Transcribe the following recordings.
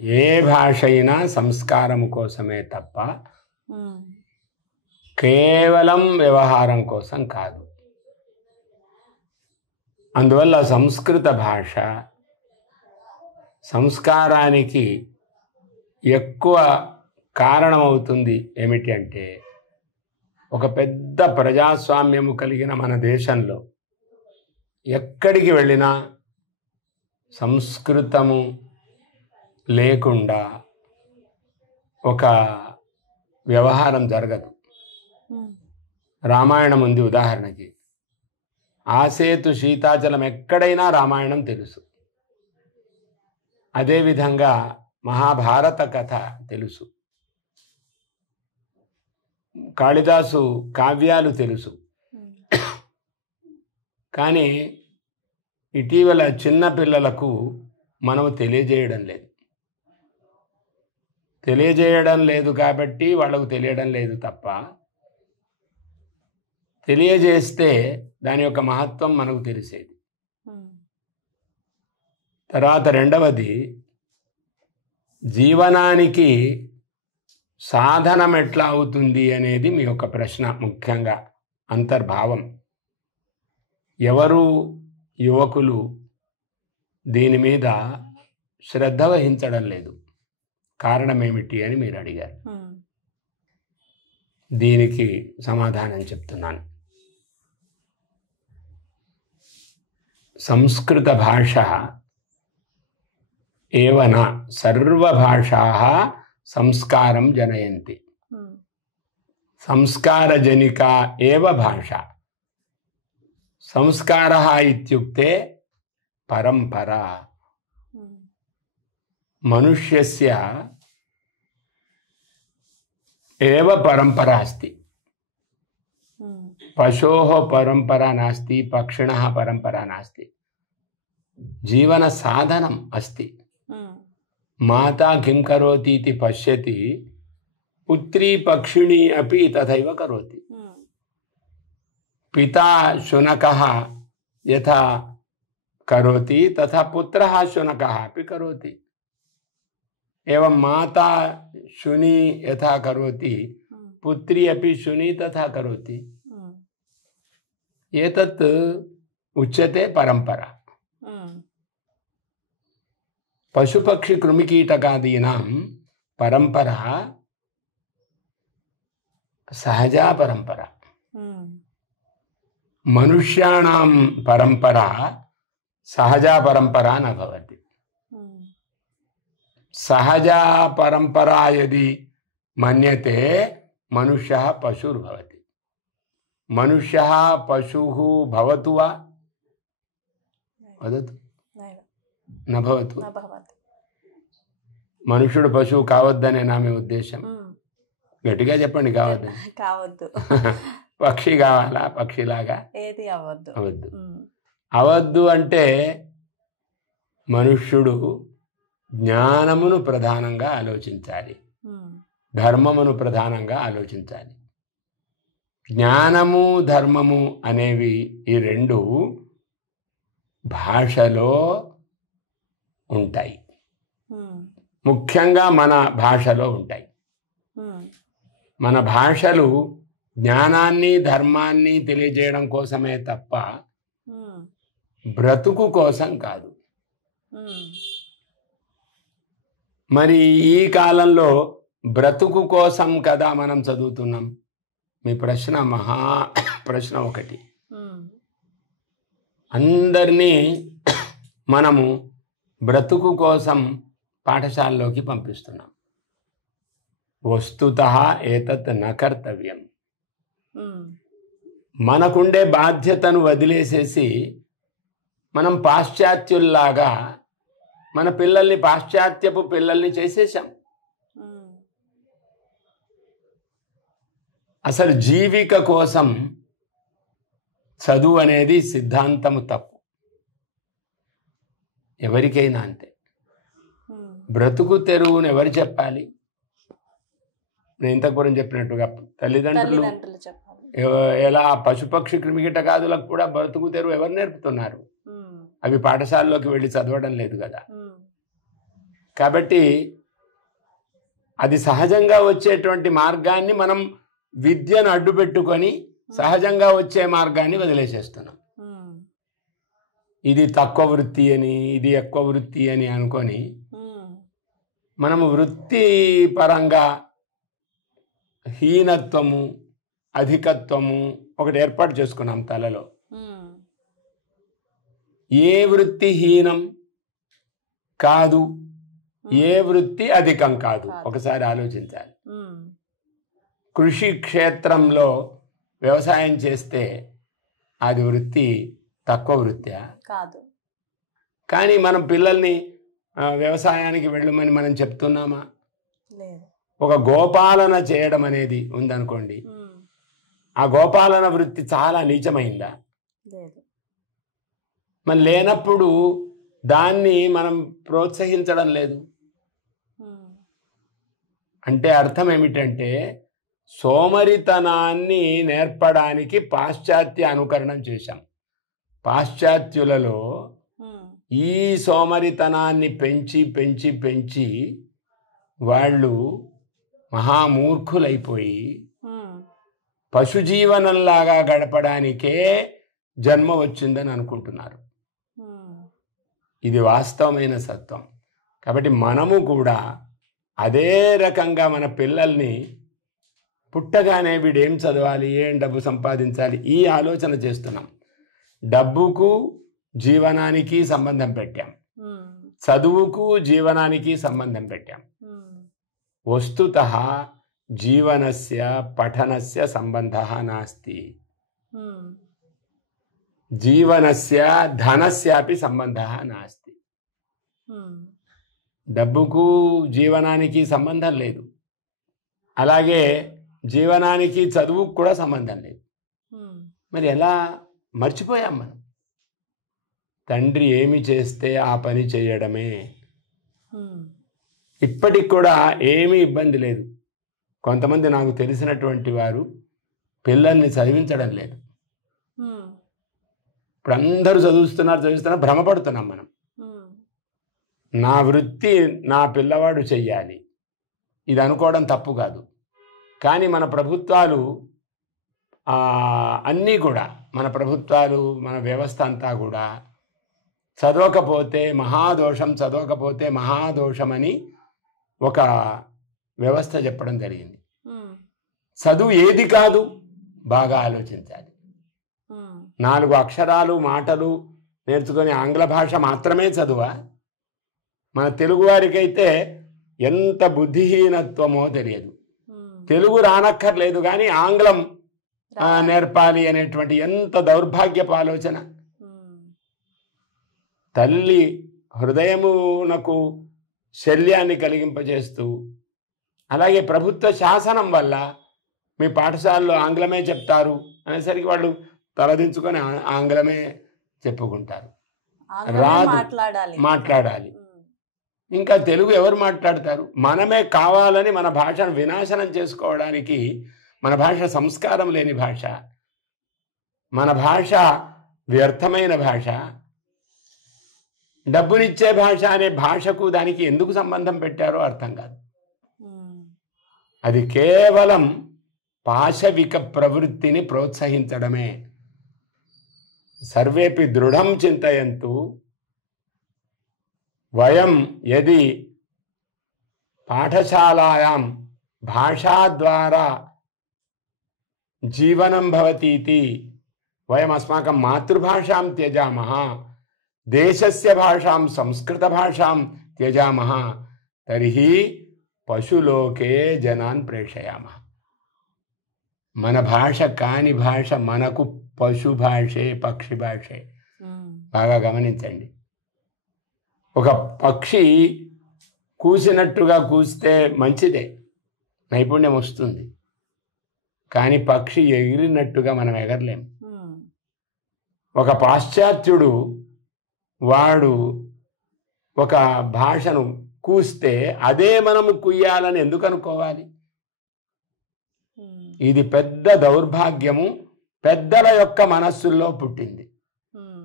ఏ భాష అయినా సంస్కారం కోసమే తప్ప కేవలం వ్యవహారం కోసం కాదు. అందువల్ల సంస్కృత భాష సంస్కారానికి ఎక్కువ కారణమవుతుంది. ఏమిటి అంటే, ఒక పెద్ద ప్రజాస్వామ్యము కలిగిన మన దేశంలో ఎక్కడికి వెళ్ళినా సంస్కృతము లేకుండా ఒక వ్యవహారం జరగదు. రామాయణం ఉంది ఉదాహరణకి. ఆసేతు సీతాచలం ఎక్కడైనా రామాయణం తెలుసు. అదేవిధంగా మహాభారత కథ తెలుసు. కాళిదాసు కావ్యాలు తెలుసు. కానీ ఇటీవల చిన్న పిల్లలకు మనము తెలియజేయడం లేదు కాబట్టి వాళ్ళకు తెలియడం లేదు తప్ప, తెలియజేస్తే దాని యొక్క మహత్వం మనకు తెలిసేది. తర్వాత రెండవది, జీవనానికి సాధనం ఎట్లా అవుతుంది అనేది మీ యొక్క ప్రశ్న. ముఖ్యంగా అంతర్భావం. ఎవరు యువకులు దీని మీద శ్రద్ధ వహించడం లేదు. కారణం ఏమిటి అని మీరు అడిగారు. దీనికి సమాధానం చెప్తున్నాను. సంస్కృత భాష ఏవన సర్వభాషాః సంస్కారం జనయంతి. సంస్కారజనికా ఏవ భాష. సంస్కారः ఇత్యుక్తే పరంపరా. మనుష్యస్య ఏవ పరంపరా అస్తి. పశోః పరంపరా నాస్తి, పక్షిణः పరంపరా నాస్తి. జీవన సాధనం అస్తి. మాతా కిం కరోతి ఇతి పశ్యతి, పుత్రీ పక్షిణీ అపి తథైవ కరోతి. పితా శునకः యథా కరోతి తథా పుత్రः శునకः अपि करोति. एवं माता शुनी यथा करोति, पुत्री अपि शुनी तथा करोति. एतत् उच्यते परंपरा. पशुपक्षी कृमिकीटकादीनां परंपरा सहजा परंपरा. मनुष्याणां परंपरा सहजा परंपरा न भवति. सहजा परंपरा यदि मन्यते मनुष्यः पशुर्भवति. मनुष्यः पशुः भवतु वा? वदतु. न भवतु. మనుషుడు పశువు కావద్దనే నా మీ ఉద్దేశం. గట్టిగా చెప్పండి. కావద్దు. పక్షి కావాలా? పక్షిలాగా ఏది అవద్దు. అవద్దు అంటే మనుష్యుడు జ్ఞానమును ప్రధానంగా ఆలోచించాలి, ధర్మమును ప్రధానంగా ఆలోచించాలి. జ్ఞానము ధర్మము అనేవి ఈ రెండు భాషలో ఉంటాయి. ముఖ్యంగా మన భాషలో ఉంటాయి. మన భాషలు జ్ఞానాన్ని ధర్మాన్ని తెలియజేయడం కోసమే తప్ప బ్రతుకు కోసం కాదు. మరి ఈ కాలంలో బ్రతుకు కోసం కదా మనం చదువుతున్నాం. మీ ప్రశ్న మహా ప్రశ్న ఒకటి. అందరినీ మనము బ్రతుకు కోసం పాఠశాలలోకి పంపిస్తున్నాం. వస్తుతః ఏతత్ న కర్తవ్యం. మనకుండే బాధ్యతను వదిలేసేసి మనం పాశ్చాత్యుల్లాగా మన పిల్లల్ని పాశ్చాత్యపు పిల్లల్ని చేసేసాం. అసలు జీవిక కోసం చదువు అనేది సిద్ధాంతము తప్పు. ఎవరికైనా అంతే. బ్రతుకు తెరువును ఎవరు చెప్పాలి? నేను ఇంతకు గురించి చెప్పినట్టుగా తల్లిదండ్రులు ఎలా పశుపక్షి క్రిమికీటకాదులకు కూడా బ్రతుకు తెరువు ఎవరు నేర్పుతున్నారు? అవి పాఠశాలలోకి వెళ్ళి చదవడం లేదు కదా. కాబట్టి అది సహజంగా వచ్చేటువంటి మార్గాన్ని మనం విద్యను అడ్డుపెట్టుకొని సహజంగా వచ్చే మార్గాన్ని వదిలేసేస్తున్నాం. ఇది తక్కువ వృత్తి అని, ఇది ఎక్కువ వృత్తి అని అనుకొని మనము వృత్తి పరంగా హీనత్వము, అధికత్వము ఒకటి ఏర్పాటు చేసుకున్నాం తలలో. ఏ వృత్తి హీనం కాదు, ఏ వృత్తి అధికం కాదు, ఒకసారి ఆలోచించాలి. కృషి క్షేత్రంలో వ్యవసాయం చేస్తే అది వృత్తి తక్కువ వృత్తి కాదు. కానీ మనం పిల్లల్ని వ్యవసాయానికి వెళ్ళమని మనం చెప్తున్నామా? ఒక గోపాలన చేయడం అనేది ఉందనుకోండి, ఆ గోపాలన వృత్తి చాలా నీచమైందా? మరి లేనప్పుడు దాన్ని మనం ప్రోత్సహించడం లేదు. అంటే అర్థం ఏమిటంటే సోమరితనాన్ని నేర్పడానికి పాశ్చాత్య అనుకరణం చేశాం. పాశ్చాత్యులలో ఈ సోమరితనాన్ని పెంచి పెంచి పెంచి వాళ్ళు మహామూర్ఖులైపోయి పశుజీవనంలాగా గడపడానికే జన్మ వచ్చిందని అనుకుంటున్నారు. ఇది వాస్తవమైన సత్యం. కాబట్టి మనము కూడా అదే రకంగా మన పిల్లల్ని పుట్టగానే వీడేం చదవాలి, ఏం డబ్బు సంపాదించాలి, ఈ ఆలోచన చేస్తున్నాం. డబ్బుకు జీవనానికి సంబంధం పెట్టాం, చదువుకు జీవనానికి సంబంధం పెట్టాం. వస్తుతః జీవనస్య పఠనస్య సంబంధః నాస్తి, జీవనస్య ధనస్యాపి సంబంధః నాస్తి. డబ్బుకు జీవనానికి సంబంధం లేదు, అలాగే జీవనానికి చదువుకు కూడా సంబంధం లేదు. మరి ఎలా మర్చిపోయాం మనం? తండ్రి ఏమి చేస్తే ఆ పని చేయడమే. ఇప్పటికి కూడా ఏమీ ఇబ్బంది లేదు. కొంతమంది నాకు తెలిసినటువంటి వారు పిల్లల్ని చదివించడం లేదు. ఇప్పుడు అందరూ చదువుతున్నారు, భ్రమపడుతున్నాం మనం. నా వృత్తి నా పిల్లవాడు చెయ్యాలి, ఇది అనుకోవడం తప్పు కాదు. కానీ మన ప్రభుత్వాలు అన్నీ కూడా, మన ప్రభుత్వాలు, మన వ్యవస్థ అంతా కూడా చదవకపోతే మహాదోషం, చదవకపోతే మహాదోషం అని ఒక వ్యవస్థ చెప్పడం జరిగింది. చదువు ఏది కాదు, బాగా ఆలోచించాలి. 4 అక్షరాలు మాటలు నేర్చుకొని ఆంగ్ల భాష మాత్రమే చదువా? మన తెలుగు వారికైతే ఎంత బుద్ధిహీనత్వమో తెలియదు. తెలుగు రానక్కర్లేదు కానీ ఆంగ్లం నేర్పాలి అనేటువంటి ఎంత దౌర్భాగ్యపు ఆలోచన. తల్లి హృదయమునకు శల్యాన్ని కలిగింపజేస్తూ, అలాగే ప్రభుత్వ శాసనం వల్ల మీ పాఠశాలలో ఆంగ్లమే చెప్తారు అనేసరికి వాళ్ళు తలదించుకొని ఆంగ్లమే చెప్పుకుంటారు. రాదు, మాట్లాడాలి. ఇంకా తెలుగు ఎవరు మాట్లాడతారు? మనమే కావాలని మన భాషను వినాశనం చేసుకోవడానికి, మన భాష సంస్కారం లేని భాష, మన భాష వ్యర్థమైన భాష, డబ్బునిచ్చే భాష అనే భాషకు దానికి ఎందుకు సంబంధం పెట్టారో అర్థం కాదు. అది కేవలం పాశవిక ప్రవృత్తిని ప్రోత్సహించడమే. సర్వేపి దృఢం చింతయంతు వయం యది పాఠశాలాయాం భాషా ద్వారా జీవనం భవతీతి వయం అస్మాకం మాతృభాషాం త్యజామః దేశస్య భాషాం సంస్కృత భాషాం త్యజామః తర్హి పశులోకే జనాన్ ప్రేషయామః. మన భాష కాని భాష మనకు పశు భాషే, పక్షి భాషే. బాగా గమనించండి. ఒక పక్షి కూసినట్టుగా కూస్తే మంచిదే, నైపుణ్యం వస్తుంది. కానీ పక్షి ఎగిరినట్టుగా మనం ఎగరలేం. ఒక పాశ్చాత్యుడు వాడు ఒక భాషను కూస్తే అదే మనము కుయ్యాలని ఎందుకు అనుకోవాలి? ఇది పెద్ద దౌర్భాగ్యము పెద్దల యొక్క మనస్సుల్లో పుట్టింది.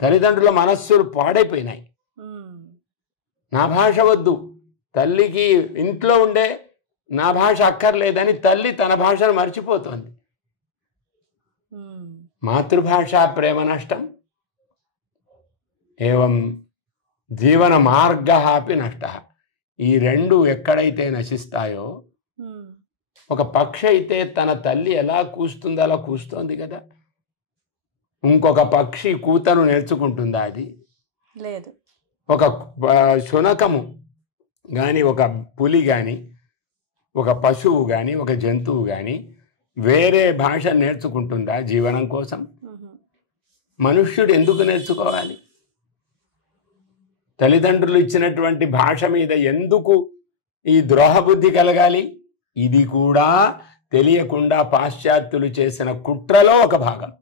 తల్లిదండ్రుల మనస్సులు పాడైపోయినాయి. నా భాష వద్దు, తల్లికి ఇంట్లో ఉండే నా భాష అక్కర్లేదని తల్లి తన భాషను మర్చిపోతుంది. మాతృభాష ప్రేమ నష్టం, ఏవం జీవన మార్గ అపి నష్ట. ఈ రెండు ఎక్కడైతే నశిస్తాయో, ఒక పక్షి అయితే తన తల్లి ఎలా కూస్తుందో అలా కూస్తోంది కదా, ఇంకొక పక్షి కూతను నేర్చుకుంటుందా? అది లేదు. ఒక శునకము కానీ, ఒక పులి కానీ, ఒక పశువు కానీ, ఒక జంతువు కానీ వేరే భాష నేర్చుకుంటుందా జీవనం కోసం? మనుష్యుడు ఎందుకు నేర్చుకోవాలి? తల్లిదండ్రులు ఇచ్చినటువంటి భాష మీద ఎందుకు ఈ ద్రోహబుద్ధి కలగాలి? ఇది కూడా తెలియకుండా పాశ్చాత్యులు చేసిన కుట్రలో ఒక భాగం.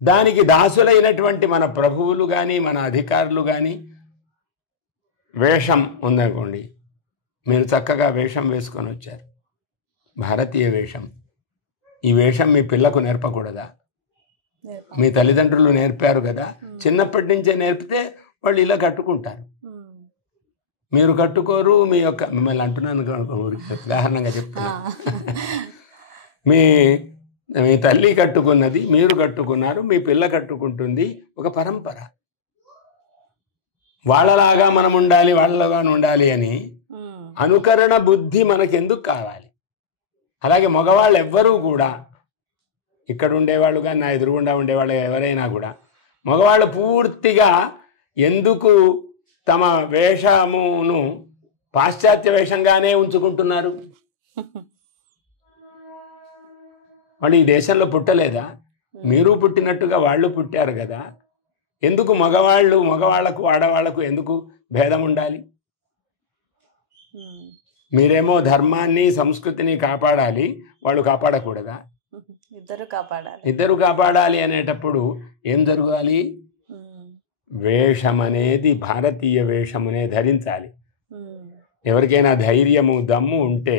దానికి దాసులైనటువంటి మన ప్రభువులు కానీ, మన అధికారులు కానీ, వేషం ఉందనుకోండి, మీరు చక్కగా వేషం వేసుకొని వచ్చారు, భారతీయ వేషం. ఈ వేషం మీ పిల్లకు నేర్పకూడదా? మీ తల్లిదండ్రులు నేర్పారు కదా, చిన్నప్పటి నుంచే నేర్పితే వాళ్ళు ఇలా కట్టుకుంటారు. మీరు కట్టుకోరు. మీ యొక్క, మిమ్మల్ని అంటున్నాను ఉదాహరణగా చెప్తున్నా, మీ తల్లి కట్టుకున్నది మీరు కట్టుకున్నారు, మీ పిల్ల కట్టుకుంటుంది, ఒక పరంపర. వాళ్ళలాగా మనం ఉండాలి, వాళ్ళలాగా ఉండాలి అని అనుకరణ బుద్ధి మనకెందుకు కావాలి? అలాగే మగవాళ్ళు ఎవ్వరూ కూడా, ఇక్కడ ఉండేవాళ్ళు కానీ నా ఎదురుగుండా ఉండేవాళ్ళు ఎవరైనా కూడా, మగవాళ్ళు పూర్తిగా ఎందుకు తమ వేషమును పాశ్చాత్య వేషంగానే ఉంచుకుంటున్నారు? వాళ్ళు ఈ దేశంలో పుట్టలేదా? మీరు పుట్టినట్టుగా వాళ్ళు పుట్టారు కదా. ఎందుకు మగవాళ్లకు ఆడవాళ్లకు ఎందుకు భేదం ఉండాలి? మీరేమో ధర్మాన్ని సంస్కృతిని కాపాడాలి, వాళ్ళు కాపాడకూడదా? ఇద్దరు కాపాడాలి అనేటప్పుడు ఏం జరగాలి? వేషం అనేది భారతీయ వేషమునే ధరించాలి. ఎవరికైనా ధైర్యము దమ్ము ఉంటే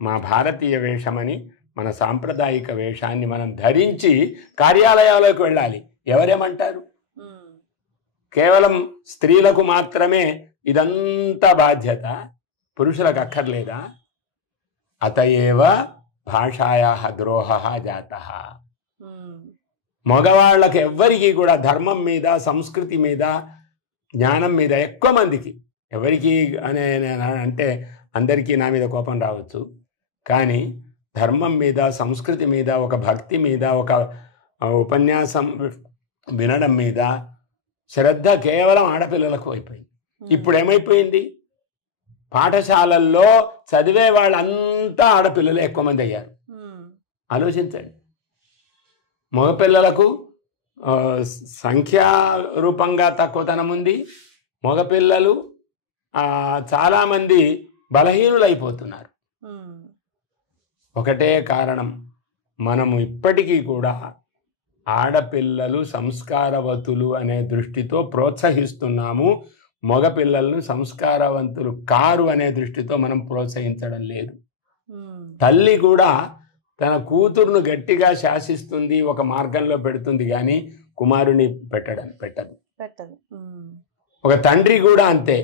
మా భారతీయ వేషమని, మన సాంప్రదాయిక వేషాన్ని మనం ధరించి కార్యాలయాలకు వెళ్ళాలి. ఎవరేమంటారు? కేవలం స్త్రీలకు మాత్రమే ఇదంతా బాధ్యత, పురుషులకు అక్కర్లేదా? అతయేవ భాషాయా ద్రోహ జాత. మగవాళ్ళకి ఎవ్వరికి కూడా ధర్మం మీద, సంస్కృతి మీద, జ్ఞానం మీద ఎక్కువ మందికి, ఎవరికి అంటే అందరికీ నా మీద కోపం రావచ్చు, కానీ ధర్మం మీద, సంస్కృతి మీద, ఒక భక్తి మీద, ఒక ఉపన్యాసం వినడం మీద శ్రద్ధ కేవలం ఆడపిల్లలకు అయిపోయింది. ఇప్పుడు ఏమైపోయింది? పాఠశాలల్లో చదివే వాళ్ళంతా ఆడపిల్లలు ఎక్కువ మంది అయ్యారు. ఆలోచించండి. మగపిల్లలకు సంఖ్యారూపంగా తక్కువతనం ఉంది. మగపిల్లలు చాలామంది బలహీనులు అయిపోతున్నారు. ఒకటే కారణం, మనము ఇప్పటికీ కూడా ఆడపిల్లలు సంస్కారవతులు అనే దృష్టితో ప్రోత్సహిస్తున్నాము, మగపిల్లలను సంస్కారవంతులు కారు అనే దృష్టితో మనం ప్రోత్సహించడం లేదు. తల్లి కూడా తన కూతురును గట్టిగా శాసిస్తుంది, ఒక మార్గంలో పెడుతుంది, కానీ కుమారుని పెట్టదు. ఒక తండ్రి కూడా అంతే,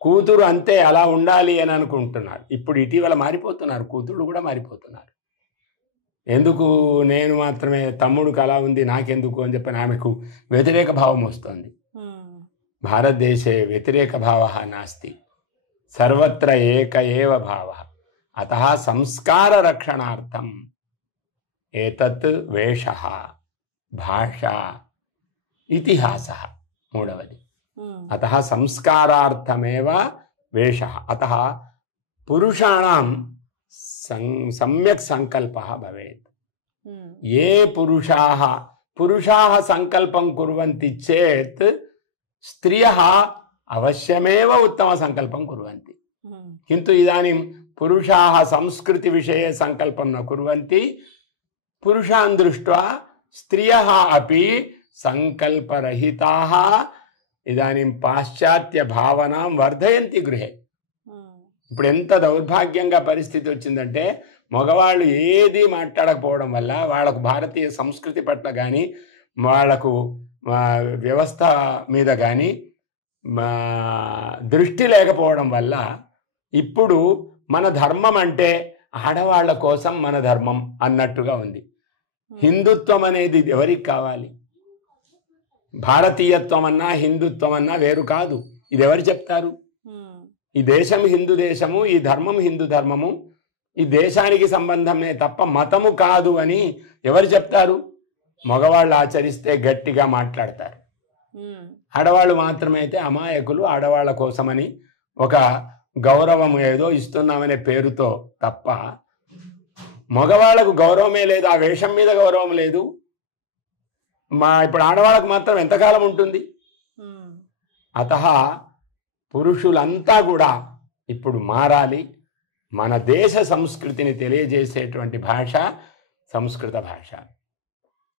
కూతురు అంతే, అలా ఉండాలి అని అనుకుంటున్నారు. ఇప్పుడు ఇటీవల మారిపోతున్నారు, కూతుళ్ళు కూడా మారిపోతున్నారు. ఎందుకు నేను మాత్రమే, తమ్ముడికి అలా ఉంది నాకెందుకు అని చెప్పని ఆమెకు వ్యతిరేక భావం వస్తుంది. భారతదేశే వ్యతిరేక భావ నాస్తి, సర్వత్ర ఏక ఏవ భావ. అతః సంస్కార రక్షణార్థం ఏతత్ వేషః, భాష, ఇతిహాసః. మూడవది, అతః సంస్కారార్థమేవ వేషః. అతః పురుషాణం సమ్యక్ సంకల్పః భవేత్. ఏ పురుషాः సంకల్పం కుర్వంతి చేత్ స్త్రియः అవశ్యమేవ ఉత్తమ సంకల్పం కుర్వంతి. కింటు ఇదానీం పురుషాः సంస్కృతి విషये సంకల్పం న కుర్వంతి, పురుషాన్ దృష్ట్వా స్త్రియः అపి సంకల్పరహితాः ఇదానీం పాశ్చాత్య భావనాం వర్ధయంతి గృహే. ఇప్పుడు ఎంత దౌర్భాగ్యంగా పరిస్థితి వచ్చిందంటే, మగవాళ్ళు ఏది మాట్లాడకపోవడం వల్ల వాళ్ళకు భారతీయ సంస్కృతి పట్ల కానీ, వాళ్లకు వ్యవస్థ మీద కానీ దృష్టి లేకపోవడం వల్ల ఇప్పుడు మన ధర్మం అంటే ఆడవాళ్ల కోసం మన ధర్మం అన్నట్టుగా ఉంది. హిందుత్వం అనేది ఎవరికి కావాలి? భారతీయత్వం అన్నా హిందుత్వం అన్నా వేరు కాదు. ఇది ఎవరు చెప్తారు? ఈ దేశం హిందూ దేశము, ఈ ధర్మం హిందూ ధర్మము, ఈ దేశానికి సంబంధమే తప్ప మతము కాదు అని ఎవరు చెప్తారు? మగవాళ్ళు ఆచరిస్తే గట్టిగా మాట్లాడతారు. ఆడవాళ్ళు మాత్రమే అయితే అమాయకులు, ఆడవాళ్ళ కోసమని ఒక గౌరవం ఏదో ఇస్తున్నామనే పేరుతో తప్ప మగవాళ్లకు గౌరవమే లేదు. ఆ వేషం మీద గౌరవం లేదు. ఇప్పుడు ఆడవాళ్ళకు మాత్రం ఎంతకాలం ఉంటుంది? అతః పురుషులంతా కూడా ఇప్పుడు మారాలి. మన దేశ సంస్కృతిని తెలియజేసేటువంటి భాష సంస్కృత భాష.